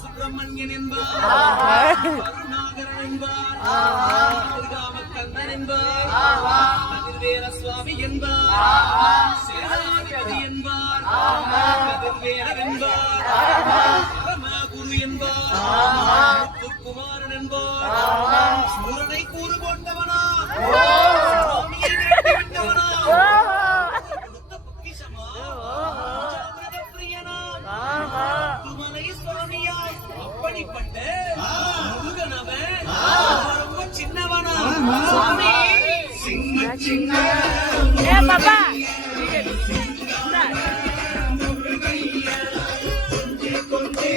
சுப்பிரமணியன் என்பார், கருணாகரன் என்பார், கந்தன் என்பார், கதிர்வேல சுவாமி என்பார், சேனாதிபதி என்பார், கதிர்வேலர் என்பார், பரமகுரு என்பார், முத்துக்குமாரன் என்பார், சூரனை கூறு கொண்டவனா, சுவாமியை விரட்டி விட்டவனா, அப்படிப்பட்ட முருகனவன் ரொம்ப சின்னவனா சுவாமி சின்ன பாப்பா கொஞ்சே